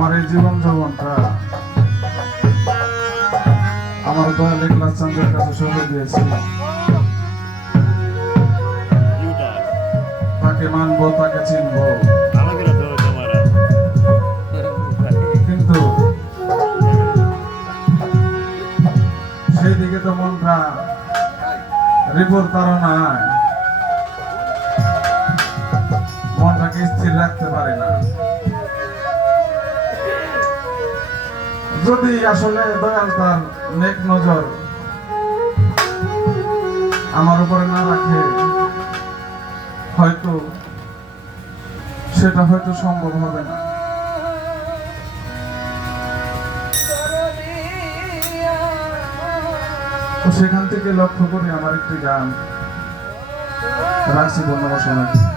আমার এই জীবন যৌবনটা আমার দয়াল একলাস চন্দ্রের কাছে সঙ্গে দিয়েছি। তাকে মানবো, তাকে চিনবো। মনটাকে স্থির রাখতে পারে না। যদি আসলে দয়াল তার নেক নজর আমার উপরে না রাখে, হয়তো সেটা হয়তো সম্ভব হবে না। সেখান থেকে লক্ষ্য করে আমার একটি গান রাখছি বন্ধু সবাইকে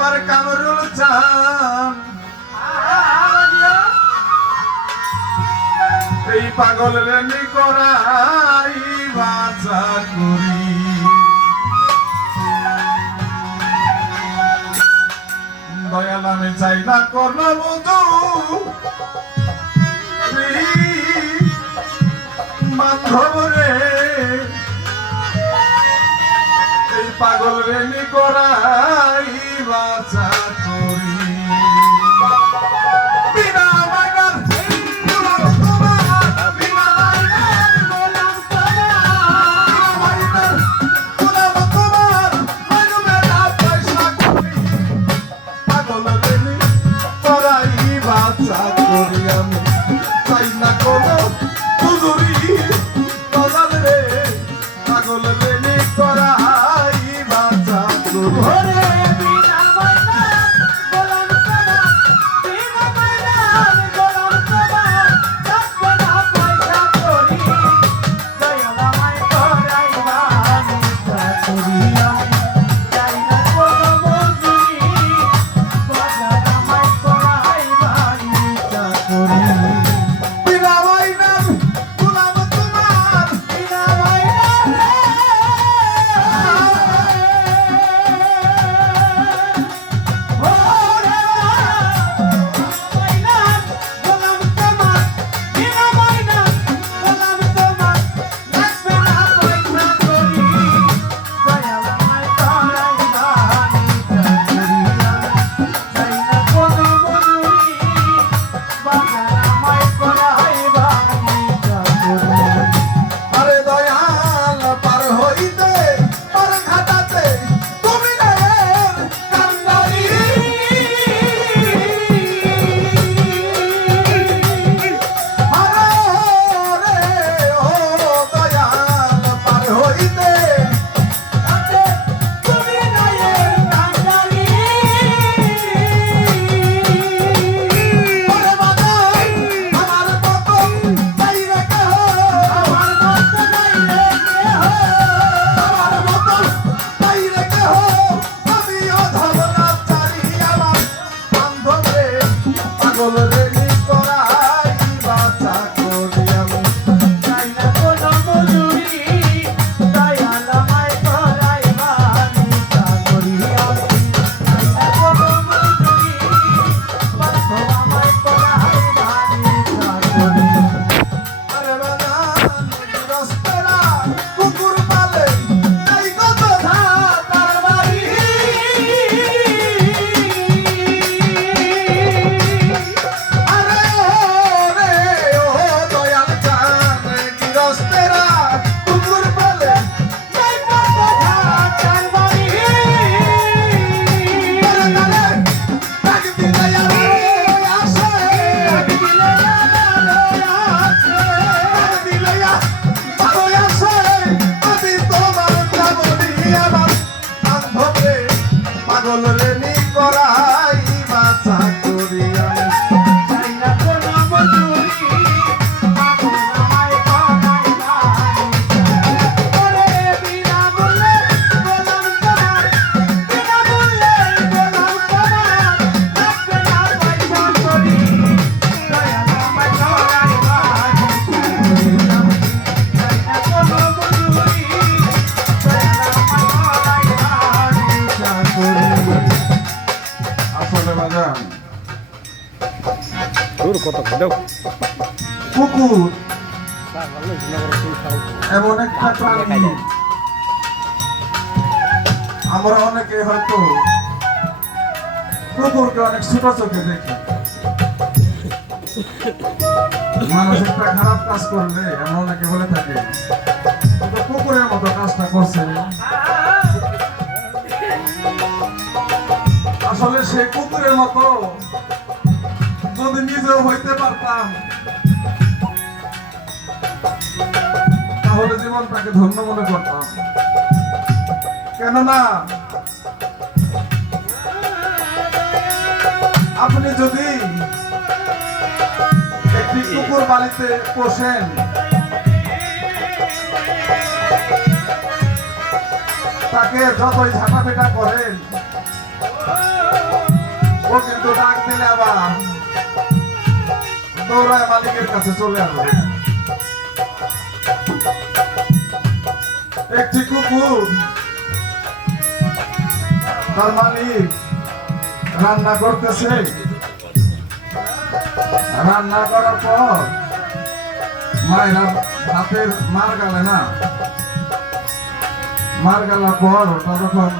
আমার কামরুল চান। এই পাগল রেমি করাই বাঁচা করি। দয়াল, আমি চাই না করল বন্ধু। মাধব রে। এই পাগল রেমি করাই বাঁচা। কুকুর। এমন একটা প্রাণী। আমরা অনেকে হয়তো কুকুরকে অনেক ছোট চোখে দেখি। মানুষ একটা খারাপ কাজ করলে আমরা অনেকে বলে থাকি কুকুরের মতো কাজটা করছে আসলে সে কুকুরের মতো যদি নিজেও হইতে পারতাম, তাহলে জীবনটাকে ধন্য মনে করতাম। কেননা, আপনি যদি একটি কুকুর বাড়িতে পোষেন, তাকে যতই ঝাঁটাপেটা করেন, ও কিন্তু ডাক দিলে আবার দৌড়ায় মালিকের কাছে চলে আসবে একটি কুকুর, তার মালিক রান্না করতেছে। রান্না করার পর মায়েরা হাতের মার গালে না, মার গালার পর ওটা যখন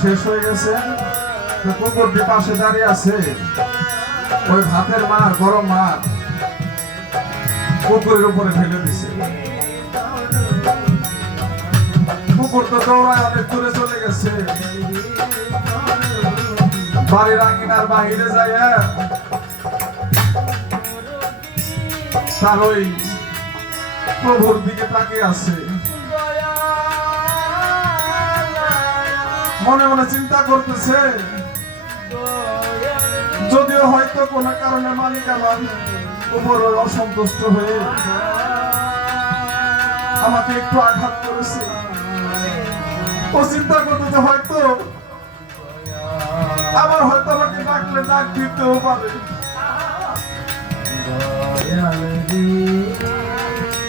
শেষ হয়ে গেছে কুকুরটি পাশে দাঁড়িয়ে আছে। ওই ভাতের মার, গরম মার। কুকুরের উপরে ফেলে দিছে। কুকুর তো দৌড়ায় অনেক দূরে চলে গেছে। বাড়ির বাহিরে তার ওই প্রভুর দিকে তাকিয়ে আছে। মনে মনে চিন্তা করতেছে, যদিও হয়তো কোনো কারণে মালিক আমার উপর অসন্তুষ্ট হয়ে আমাকে একটু আঘাত করেছে। ও চিন্তা করতেছে, হয়তো আবার হয়তো আমাকে ডাকলে ডাক দিতেও পারে।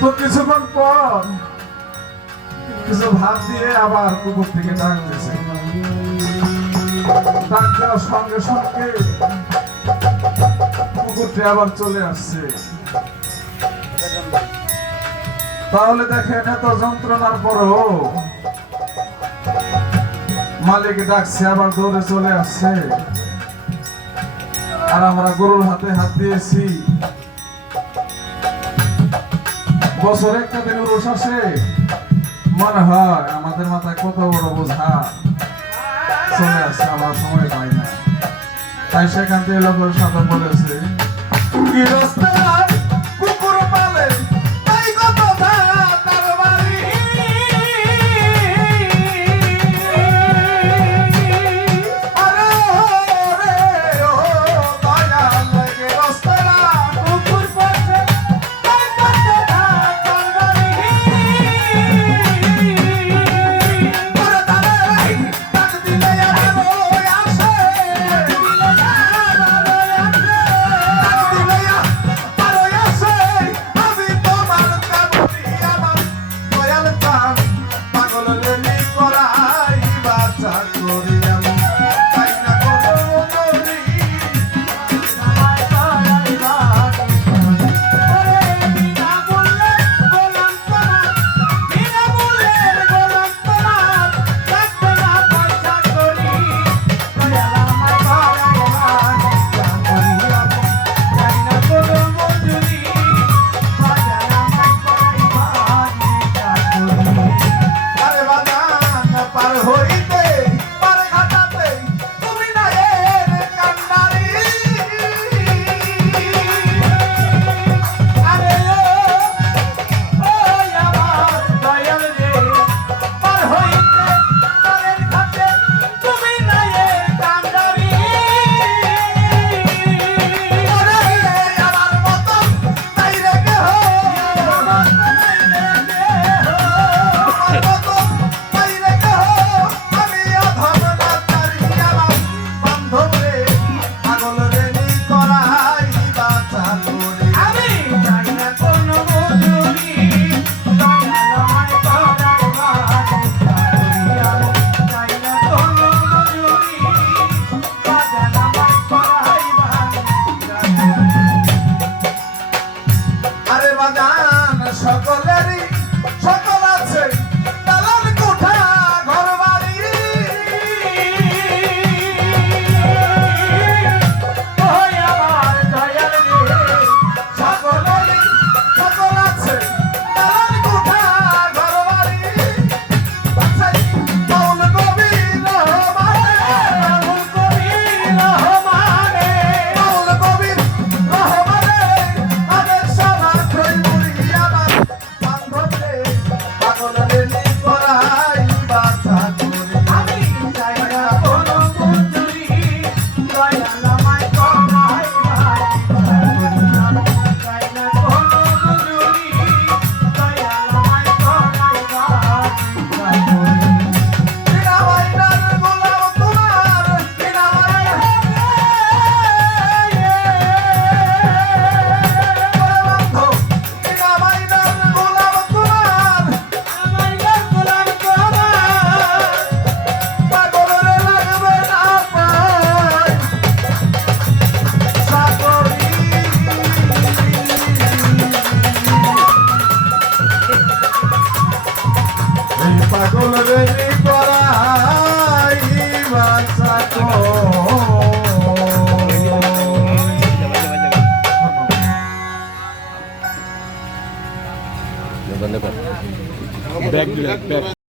তো কিছুক্ষণ পর কিছু ভাত দিয়ে আবার কুকুর থেকে ডাক ডাকতেছে ডাক দেওয়ার সঙ্গে সঙ্গে কুকুরটি আবার চলে আসছে। তাহলে দেখেন, এত যন্ত্রণার পরও মালিক ডাকছে, আবার দৌড়ে চলে আসছে। আর আমরা গরুর হাতে হাত দিয়েছি। বছর একটা দিন উরুষ আসে। মনে হয় আমাদের মাথায় কত বড় বোঝা। চলে আসছে আমার সময় পাই না। তাই সেখান থেকে লোকের সাথে বলেছে Gülastay